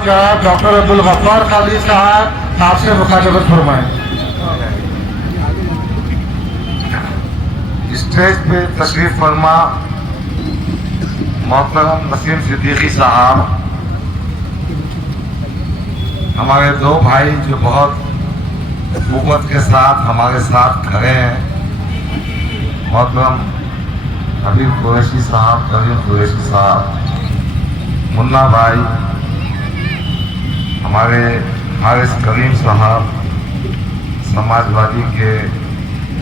जनाब डॉक्टर अब्दुल गफ्फार कादरी साहब आपसे मुखातबत फरमाएं। स्टेज पे तशरीफ फरमा मोहतरम नसीम सिद्दीकी साहब, हमारे दो भाई जो बहुत कुव्वत के साथ हमारे साथ खड़े हैं, मोहतरम हबीब कुरैशी साहब, करीम कुरैशी साहब, मुन्ना भाई, हमारे हारिस करीम साहब, समाजवादी के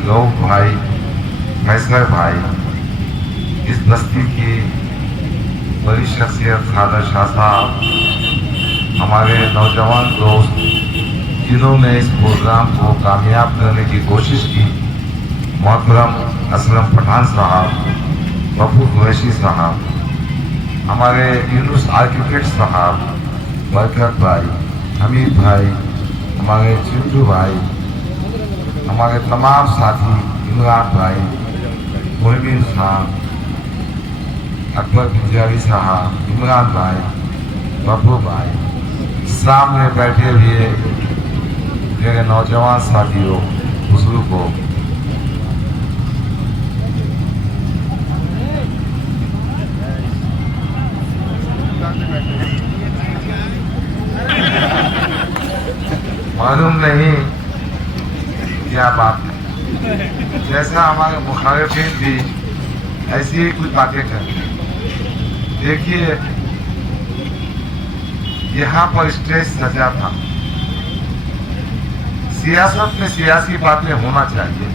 लोग भाई, फैसला भाई, इस बस्ती की बड़ी शख्सियत खादर शाह साहब, हमारे नौजवान दोस्त जिन्होंने इस प्रोग्राम को कामयाब करने की कोशिश की, मोहतरम असलम पठान साहब, बब्बू कुरैशी साहब, हमारे यूनुस आर्किटेक्ट साहब, बरकत भाई, हमीद भाई, हमारे चिंटू भाई, हमारे तमाम साथी, इमरान भाई, मोहम्मद साहब, अकबर पुजारी साहब, इमरान भाई, बब्बू भाई, सामने बैठे हुए मेरे नौजवान साथियों, बुजुर्गों, मालूम नहीं क्या बात है, जैसा हमारे मुखालिफिन भी ऐसी ही कुछ बातें करते। देखिए, यहाँ पर स्टेज सजा था। सियासत में सियासी बातें होना चाहिए,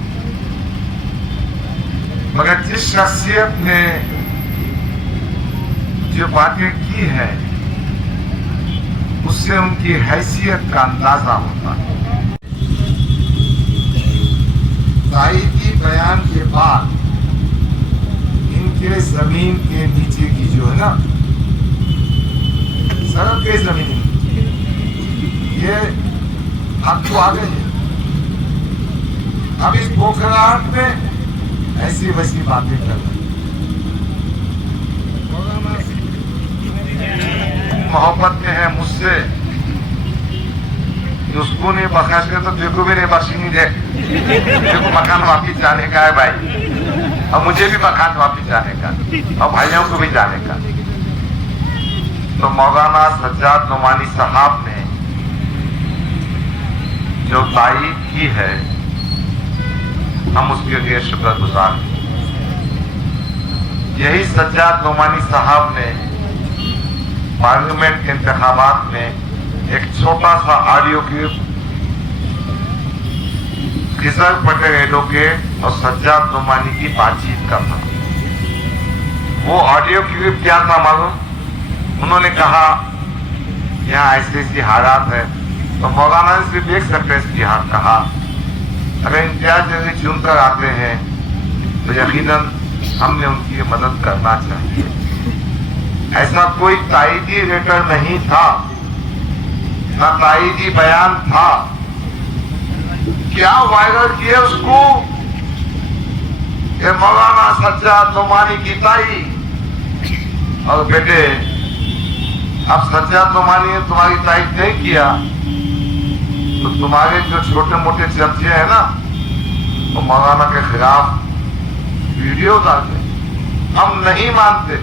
मगर जिस शख्सियत ने जो बातें की है उससे उनकी हैसियत का अंदाजा होता है। ताईदी बयान के बाद इनके जमीन के नीचे की जो है ना, सड़क के जमीन, ये हम तो आ गए हैं। अब इस पोखराट में ऐसी वैसी बातें कर रहे, मोहब्बत में है मुझसे, उसको नहीं बख्श के तो देखो भी नहीं बख्शेंगे। देखो मकान वापिस जाने का है भाई, और मुझे भी मकान वापिस जाने का, और भाइयों को भी जाने का। तो मौलाना सज्जाद नुमानी साहब ने जो तायीद की है, हम उसके लिए शुक्रगुजार हैं। यही सज्जाद नुमानी साहब ने पार्लियामेंट के इंतखाबात में एक छोटा सा audio clip Khizar Patel advocate और सज्जाद नुमानी की बातचीत का था। वो ऑडियो क्लिप क्या था मालूम? उन्होंने कहा यहाँ ऐसी ऐसी हालात है, तो मौलाना से देख सकते हैं इसकी हाथ। कहा अगर इम्तियाज जैसे चुनकर आते हैं तो यकीनन हमने उनकी मदद करना चाहिए। ऐसा कोई ताईदी लेटर नहीं था, ना ताईदी बयान था। क्या वायरल किया उसको? ये मौलाना सज्जाद नुमानी की ताई और बेटे, अब सज्जाद नुमानी ने तुम्हारी तारीफ नहीं किया तो तुम्हारे जो छोटे मोटे चर्चे हैं ना, वो मौलाना के खिलाफ वीडियो डालते। हम नहीं मानते।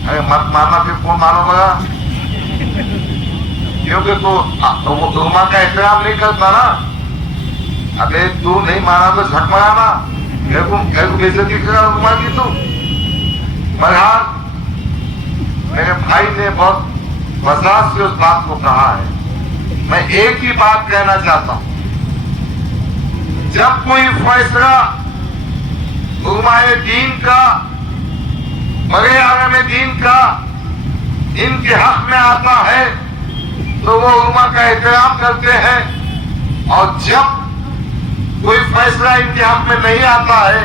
अरे मत मानना, फिर कौन मानोगा? क्योंकि तो उलमा का एहतराम नहीं करता ना। अबे तू नहीं माना तो झक माना, बेइज्जती करा उलमा की तू। बहरहाल मेरे भाई ने बहुत वजाहत से उस बात को कहा है। मैं एक ही बात कहना चाहता हूं, जब कोई फैसला उलमाए दीन का, बड़े आलम दीन का इनके हक में आता है तो वो उलमा का एहतराम करते हैं, और जब कोई फैसला इनके हक में नहीं आता है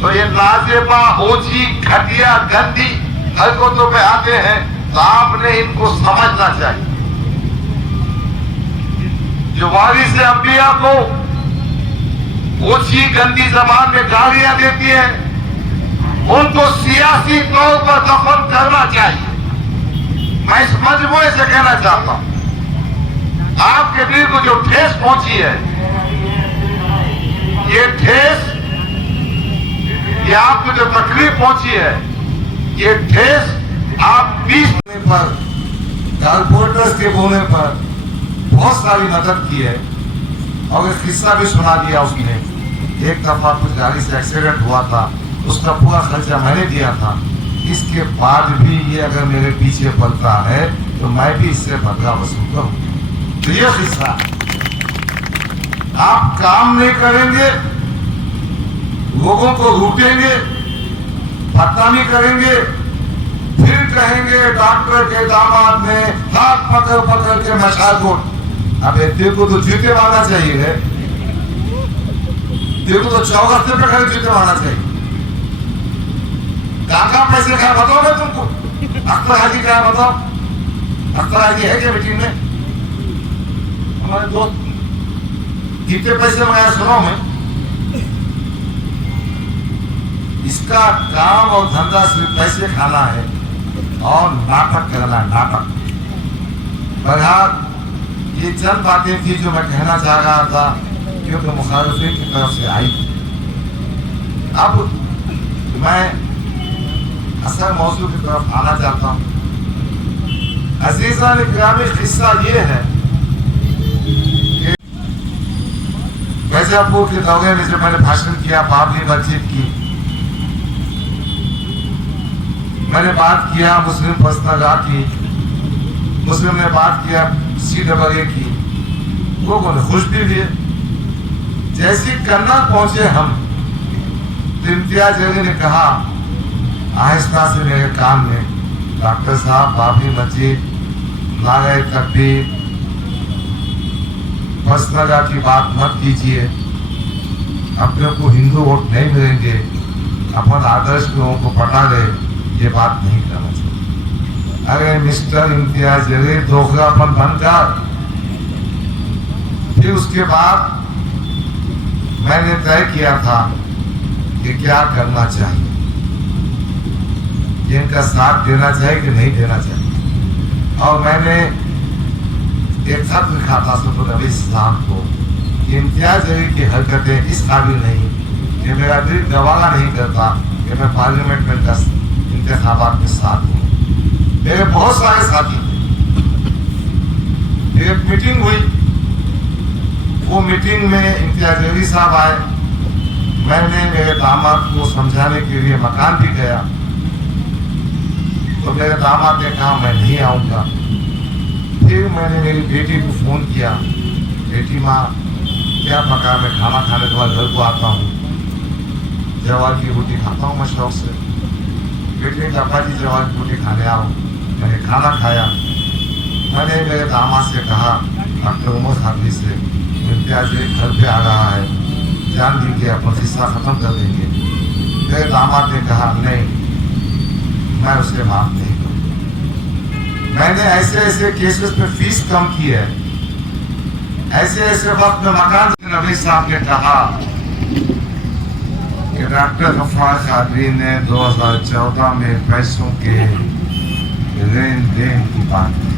तो ये नाजेबा, ओछी, घटिया, गंदी हरकतों में आते हैं। तो आपने इनको समझना चाहिए। जो वारिस अंबिया को ओछी गंदी जबान में गालियां देती है, उनको सियासी तौर पर दफन करना चाहिए। मैं इस मजबूरी से कहना चाहता हूं, आपके दिल को जो ठेस पहुंची है, ये ठेस, ये आपको जो तकलीफ पहुंची है, ये ठेस आप 20 पर कारपोरेटर्स के बोलने पर बहुत सारी मदद की है और एक किस्सा भी सुना दिया उसने। एक दफा कुछ गाड़ी से एक्सीडेंट हुआ था, उसका पूरा खर्चा मैंने दिया था। इसके बाद भी ये अगर मेरे पीछे पलता है तो मैं भी इससे बदला वसूल करूंगा। तो ये किस्सा, आप काम नहीं करेंगे, लोगों को लूटेंगे, बदनामी करेंगे, फिर कहेंगे डॉक्टर के दामाद ने हाथ पकड़ पकड़ के मशाल को। अब तेरे को तो जूते मारना चाहिए है, तेरे को तो चौगस्ते पे खड़े जूते मारना चाहिए। कहाँ पैसे खाया बताओ मैं तुमको। अख्तर हाजी क्या बताओ, अख्तर हाजी है क्या मीटिंग में? हमारे दोस्त कितने पैसे मंगाया सुनाओ मैं। इसका काम और धंधा सिर्फ पैसे खाना है और नाटक करना, नाटक। बहरहाल ये चंद बातें थी जो मैं कहना चाह रहा था, क्योंकि मुखालिफिन की तरफ से आई। अब मैं असल मौजू की तरफ आना चाहता हूँ। अजीज़ान इकरामी, किस्सा ये है कि वैजापुर के दौरे में जब मैंने भाषण किया बाबरी मस्जिद की, मैंने बात किया मुस्लिम पर्सनल की, मुस्लिम ने बात किया CAA की, लोगों ने खुश भी हुए। जैसे करना पहुंचे हम, तो इम्तियाज अली ने कहा आहिस्ता से मेरे कान में, डॉक्टर साहब बाबरी मस्जिद, नारे तकबीर, पर्सनल की बात मत कीजिए, अपने को हिंदू वोट नहीं मिलेंगे, अपन आदर्श लोगों को पटा गए, ये बात नहीं करना चाहिए। अरे मिस्टर इम्तियाज अली, दोगलापन बंद कर। फिर उसके बाद मैंने तय किया था कि क्या करना चाहिए, इनका साथ देना चाहिए कि नहीं देना चाहिए। और मैंने एक खत लिखा था सदर नबी इस्लाम को कि इम्तियाज अली की हरकतें इस काबिल नहीं कि मेरा दिल गवारा नहीं करता कि मैं पार्लियामेंट में 10 इंतखाबात के साथ हूँ। मेरे बहुत सारे साथी थे। एक मीटिंग हुई, वो मीटिंग में इम्तियाज अली साहब आए। मैंने मेरे दामाद को समझाने के लिए मकान भी गया, तो मेरे दामाद ने कहा मैं नहीं आऊँगा। फिर मैंने मेरी बेटी को फ़ोन किया, बेटी माँ क्या पका, मैं खाना खाने के बाद घर को आता हूँ, जवार की रोटी खाता हूँ मैं शौक से। बेटी ने कहा जी जवार की रोटी खाने आओ। मैंने खाना खाया। मैंने मेरे दामाद से कहा डॉक्टर उमर हाफी से, इम्तियाज घर पे आ रहा है, जान दीजिए अपन हिस्सा ख़त्म कर देंगे। मेरे दामाद ने कहा नहीं, मैं उसे माफ नहीं करूँगा। मैंने ऐसे ऐसे केसेस पे फीस कम की है, ऐसे ऐसे वक्त में मकान। नबी साहब ने कहा कि डॉक्टर गफ्फार कादरी ने 2014 में पैसों के लेन देन की बात की।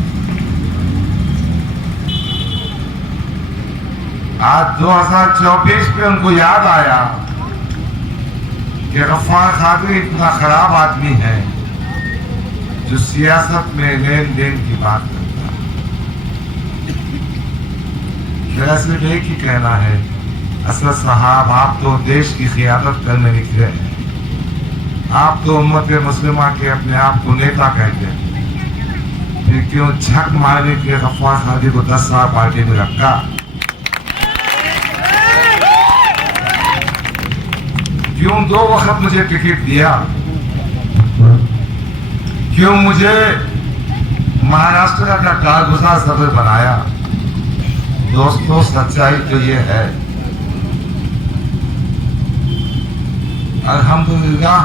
आज 2024 में उनको याद आया कि गफ्फार कादरी इतना खराब आदमी है जो सियासत में लेन देन की बात करता है। मेरा सिर्फ एक ही कहना है, असद साहब आप तो देश की क़ियादत करने निकले हैं, आप तो उम्मत मुस्लिमा के अपने आप को नेता कहते हैं, फिर क्यों झक मारने के लिए गफ्फार कादरी को 10 साल पार्टी में रखा? क्यों 2 वक्त मुझे टिकट दिया? क्यों मुझे महाराष्ट्र का कारगुजार सदर बनाया? दोस्तों सच्चाई तो ये है, अल्हम्दुलिल्लाह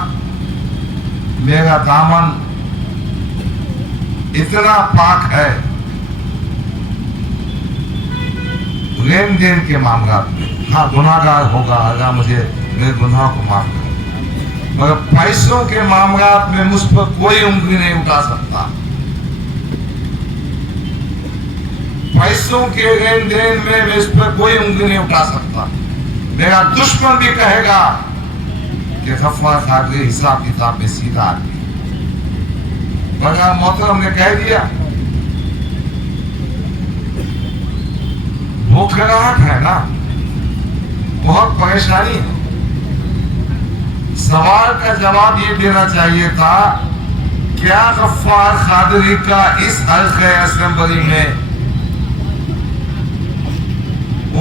मेरा दामन इतना पाक है लेन देन के मामला में। हाँ गुनाहगार होगा, अगर मुझे मेरे गुनाह को माफ कर, मगर पैसों के मामला में मुझ पर कोई उंगली नहीं उठा सकता। पैसों के लेन देन में मैं इस पर कोई उंगली नहीं उठा सकता। मेरा दुश्मन भी कहेगा कि गफ्फार कादरी हिसाब किताब में सीधा आदमी, मगर मोहतरम ने कह दिया भूखराहट है ना, बहुत परेशानी है। सवाल का जवाब ये देना चाहिए था, क्या गफ्फार कादरी का इस हल्के असेंबली में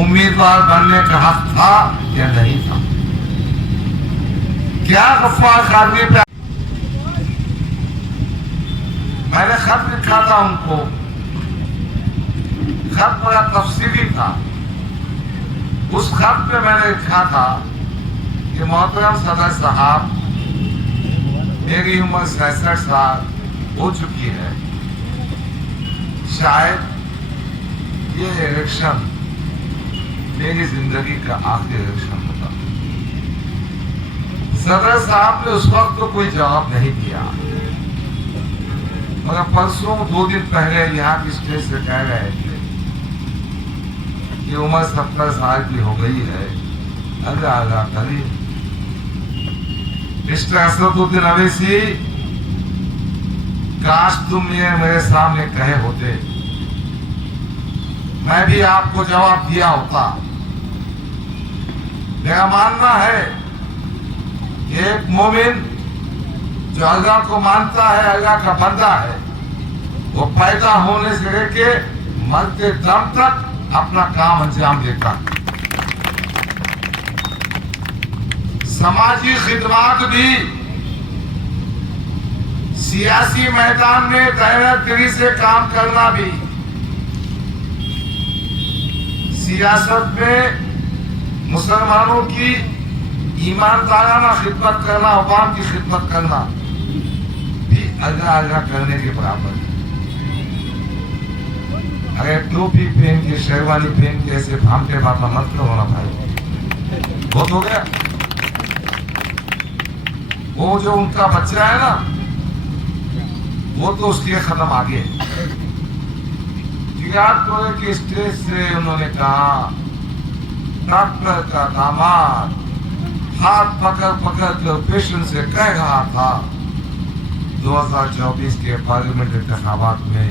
उम्मीदवार बनने का हक था या नहीं था? क्या गफ्फार कादरी पे मैंने खत लिखा था उनको, खत बड़ा तफसीली था। उस खत पे मैंने लिखा था कि मोहतरम सदर साहब, मेरी उम्र 67 साल हो चुकी है, शायद ये इलेक्शन मेरी जिंदगी का आखिरी इलेक्शन होगा। सदर साहब ने उस वक्त तो कोई जवाब नहीं दिया, मगर परसों 2 दिन पहले यहाँ की स्टेज से कह रहे थे कि उम्र 70 साल की हो गई है, अल्लाह अल्लाह करी। मिस्टर असदुद्दीन अवैसी, काश तुम ये मेरे सामने कहे होते, मैं भी आपको जवाब दिया होता। मेरा मानना है कि एक मोमिन जो अल्लाह को मानता है, अल्लाह का बंदा है, वो पैदा होने से लेके मरते दम तक अपना काम अंजाम देता। समाजी खिदमत भी, सियासी मैदान में मेहनतगरी से काम करना भी, सियासत में मुसलमानों की ईमानदाराना खिदमत करना, अवाम की खिदमत करना भी अल्लाह अल्लाह करने के बराबर है। अगर टोपी पहन के, शेरवानी पहन के ऐसे भामटे बात मत करो ना भाई, बहुत हो गया। वो जो उनका बच्चा है ना, वो तो उसके खत्म आगे। जिगारपुर के स्टेज से उन्होंने कहा, डॉक्टर का दामाद हाथ पकड़ पकड़ कर पेशेंट से कह रहा था 2024 के पार्लियामेंट इंतखाबात में,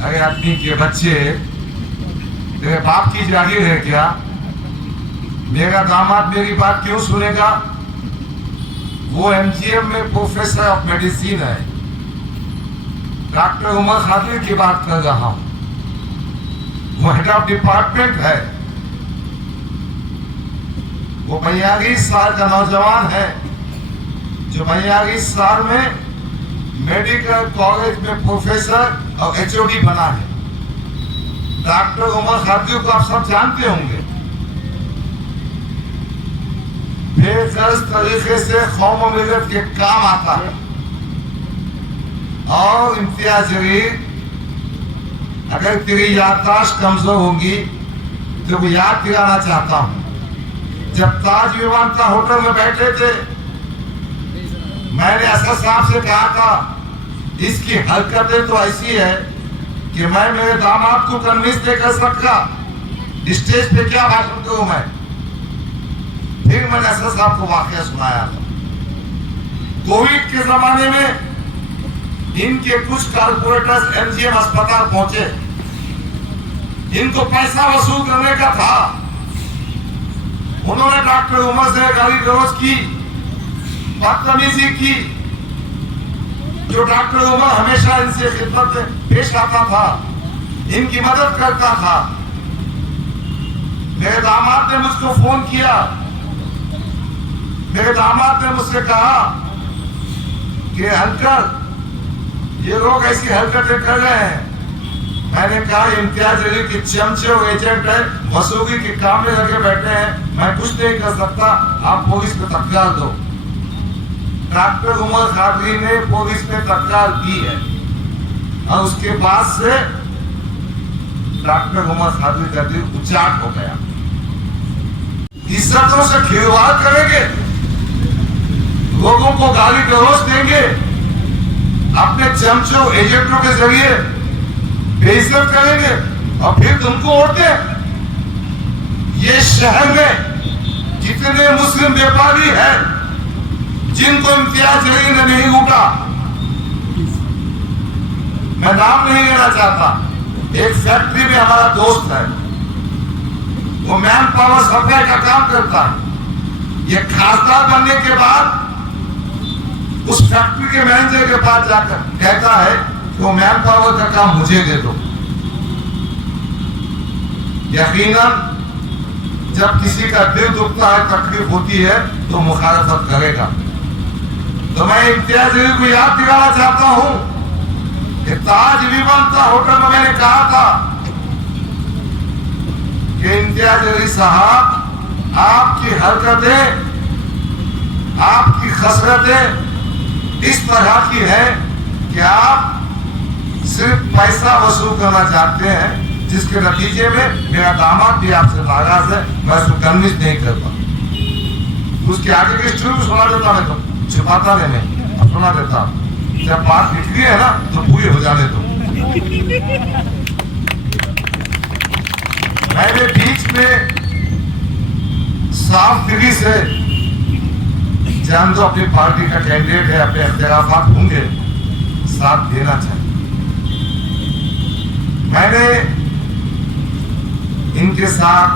अरे आदमी के बच्चे तेरे बाप की जागीर है क्या? मेरा दामाद मेरी बात क्यों सुनेगा? वो एमजीएम में प्रोफेसर ऑफ मेडिसिन है, डॉक्टर उमर कादरी की बात कर रहा हूं, वो हेड ऑफ डिपार्टमेंट है, वो 42 साल का नौजवान है जो 42 साल में मेडिकल कॉलेज में प्रोफेसर और एचओडी बना है। डॉक्टर उमर कादरी को आप सब जानते होंगे, बेगर्ज तरीके से कौम और मिल्लत के काम आता है। और इम्तियाज जलील, अगर तेरी याददाश्त कमजोर होगी तो मैं याद दिलाना चाहता हूं, जब ताज विमानता होटल में बैठे थे, मैंने असद साहब से कहा था इसकी हरकतें तो ऐसी है कि मैं मेरे दामाद को कन्विंस नहीं कर सकता, स्टेज पे क्या भाषण करूं मैं। फिर मैंने असद साहब को वाकया सुनाया था। कोविड के जमाने में इनके कुछ कारपोरेटर्स एमजीएम अस्पताल पहुंचे, इनको पैसा वसूल करने का था। उन्होंने डॉक्टर उमर से गाली गलौज की, बदतमीजी की। जो डॉक्टर उमर हमेशा इनसे खिदमत में पेश आता था, इनकी मदद करता था। मेरे दामाद ने मुझको फोन किया, मेरे दामाद ने मुझसे कहा कि अंकल ये लोग ऐसी हरकतें कर रहे हैं। मैंने कहा इम्तियाज जलील के चमचे और एजेंट है, वसूली के काम में लगे बैठे हैं, मैं कुछ नहीं कर सकता, आप पुलिस पे तकरार दो। डॉक्टर उमर कादरी ने पुलिस पे तकरार की है और उसके बाद से डॉक्टर उमर कादरी का दिल उचाट हो गया। इज्जतों से खिलवाड़ करेंगे, लोगों को गाली गलौज देंगे, अपने चमचों एजेंटों के जरिए बेइज्जत करेंगे और फिर तुमको वोट दे। ये शहर में जितने मुस्लिम व्यापारी हैं जिनको इम्तियाज जलील ने नहीं लूटा, मैं नाम नहीं लेना चाहता, एक फैक्ट्री में हमारा दोस्त है, वो मैन पावर सप्लाई का काम करता है। ये खासदार बनने के बाद उस फैक्ट्री के मैनेजर के पास जाकर कहता है कि वो मैन पावर का काम मुझे दे दो। यकीनन जब किसी का दिल दुखता है, तकलीफ होती है, तो मुखालफत करेगा। तो मैं इम्तियाज जलील को याद दिलाना चाहता हूं कि ताज विमानता होटल में मैंने कहा था कि इम्तियाज जलील साहब, आपकी हरकतें, आपकी खसरतें इस तरह की है कि आप सिर्फ पैसा वसूल करना चाहते हैं, जिसके नतीजे में मेरा दामाद भी आपसे नाराज है, मैं उसको कन्विंस नहीं करता। उसके आगे की स्टोरी सुना देता, मैं तो छुपाता नहीं, मैं अब सुना देता। जब बात निकली है ना तो पूरी हो जाने दो। मैंने बीच में साफ दिली से, जान दो अपनी पार्टी का कैंडिडेट है, अपने इख्तिलाफात होंगे, साथ देना चाहिए। मैंने इनके साथ